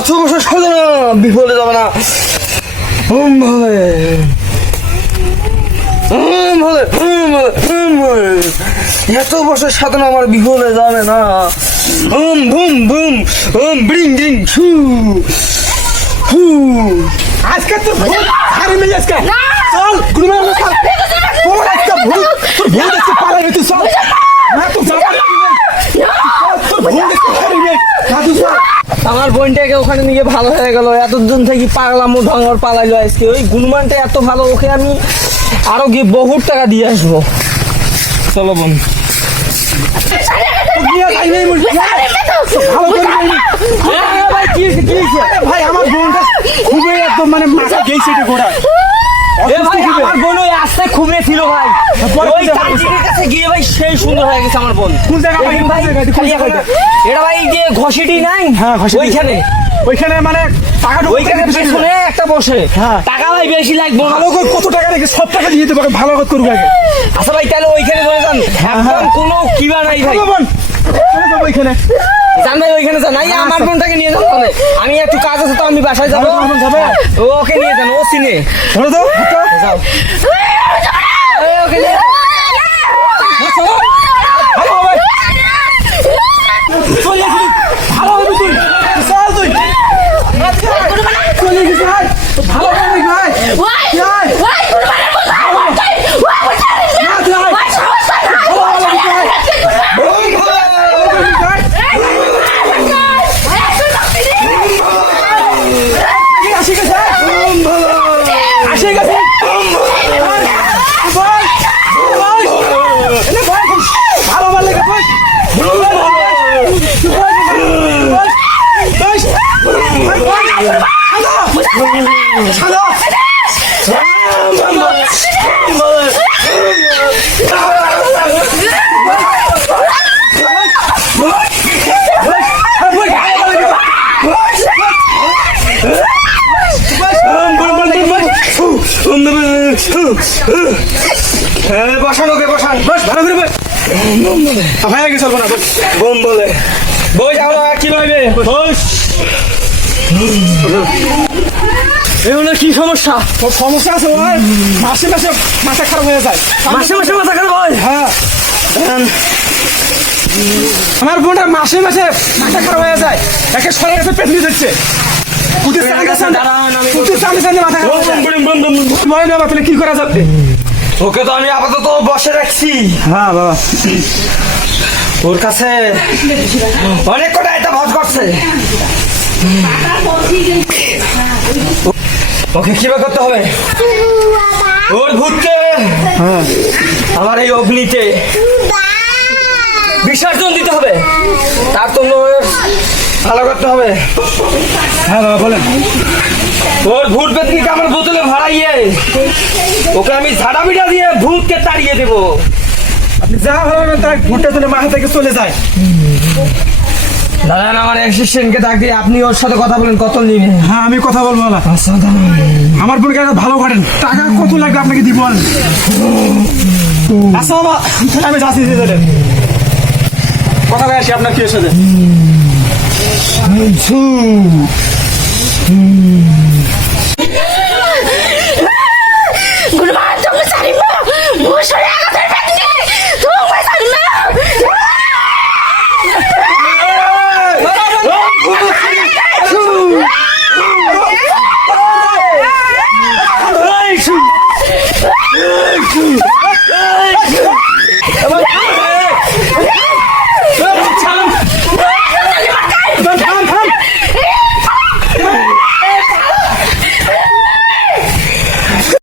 এত বছর সাধনা বিফলে যাবে না। এত বছর সাধনা আমার বিফলে যাবে না। আজকে তোর ভূত হারে মিলে আজকে চল গুরুমা চল তোর একটা ভূত তোর ভূত আজকে পালাই তুই চল না তো যা তোর ভূত আজকে হারে মিলে সাধু চল। আমার বোনটাকে ওখানে নিয়ে ভালো হয়ে গেল, এতদিন থেকে পাগলামো ঢঙ্গর পালাইলো আজকে। ওই গুণমানটা এত ভালো, ওকে আমি আরো গিয়ে বহুত টাকা দিয়ে আসবো। চলো বোন ভাই আমার বোনটা খুবই একদম মানে মাথা গেছে এটা ঘোড়া আমার বোন ওই আস্তে খুবই ছিল ভাই, ওই তান্ত্রিকের কাছে গিয়ে ভাই সেই সুন্দর হয়ে গেছে আমার বোন। কোন জায়গা ভাই এটা ভাই যে ঘষিটি নাই, হ্যাঁ ওইখানে ওইখানে মানে টাকা ওইখানে পেছনে একটা বসে টাকা ভাই বেশি লাগবে। ভালো করে কত টাকা রেখে সব টাকা দিয়ে দিতে পারে, ভালো করে করবো আগে। আচ্ছা ভাই তাহলে ওইখানে চলে যান, একদম কোনো কিবা নাই ভাই। ওইখানে যান ভাই, ওইখানে যান। নাই আমার বোনটাকে নিয়ে যান তাহলে, আমি একটু কাজ আছে তো আমি বাসায় যাবো। ওকে নিয়ে যান, ও চিনে। ধরো তো যাও ওকে নিয়ে ভালো হবে চলে গেলি ভালো হবে তুই চল তুই চলে গেছি ভাই ভালো হবে ভাই বসানোকে বসান, বস ভালো করে বস ভাই আগে চলবো না বোম বলে বই যাও না কি নইবে। এগুলো কি সমস্যা? সমস্যা আছে ওর মাসে মাসে মাথা খারাপ হয়ে যায়, মাসে মাসে মাথা খারাপ হয়? হ্যাঁ আমার বোনটা মাসে মাসে মাথা খারাপ হয়ে যায়, একে সরে গেছে পেট নিয়ে যাচ্ছে কি করা যাবে? ওকে তো আমি আপাতত বসে রাখছি। হ্যাঁ বাবা ওর কাছে অনেক কটা এটা ভজ করছে। ওকে কিভাবে করতে হবে? ওর ভূতকে আমার এই অগ্নিতে বিসর্জন দিতে হবে, তার জন্য ভালো করতে হবে। হ্যাঁ বাবা বলেন। ওর ভূত পেতনিকে আমার বোতলে ভাড়াইয়ে ওকে আমি ঝাড়া বিড়া দিয়ে ভূতকে তাড়িয়ে দেবো। আপনি যা হবে তাই ভুট্টা তুলে মাথা থেকে চলে যায়। দাদা আমার অ্যাসিস্ট্যান্টকে ডাক দিয়ে আপনি ওর সাথে কথা বলেন, কত নিবেন? হ্যাঁ আমি কথা বলবো না। আচ্ছা আমার বোনকে একটা ভালো করেন, টাকা কত লাগবে আপনাকে দিব? আচ্ছা বাবা আমি যাচ্ছি কথা বলে আসি আপনার কি সাথে। গুরুমা তুমি ছাড়িব মশারে